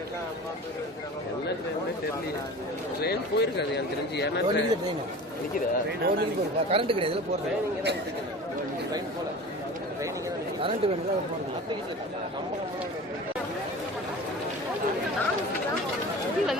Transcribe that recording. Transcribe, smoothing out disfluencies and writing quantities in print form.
என்ன ட்ரெயின்னு தெரியல. ட்ரெயின் போயிருக்காது எனக்கு தெரிஞ்சு. ஏன்னா ட்ரெயின் நிற்கிதா? கரண்ட் கிடையாது போகிறது. ட்ரெயின் இங்கே தான் நிற்கிறேன். ட்ரெயின் போல ட்ரெயின் இங்கே தான் கரண்ட் வேணும் போகிறது.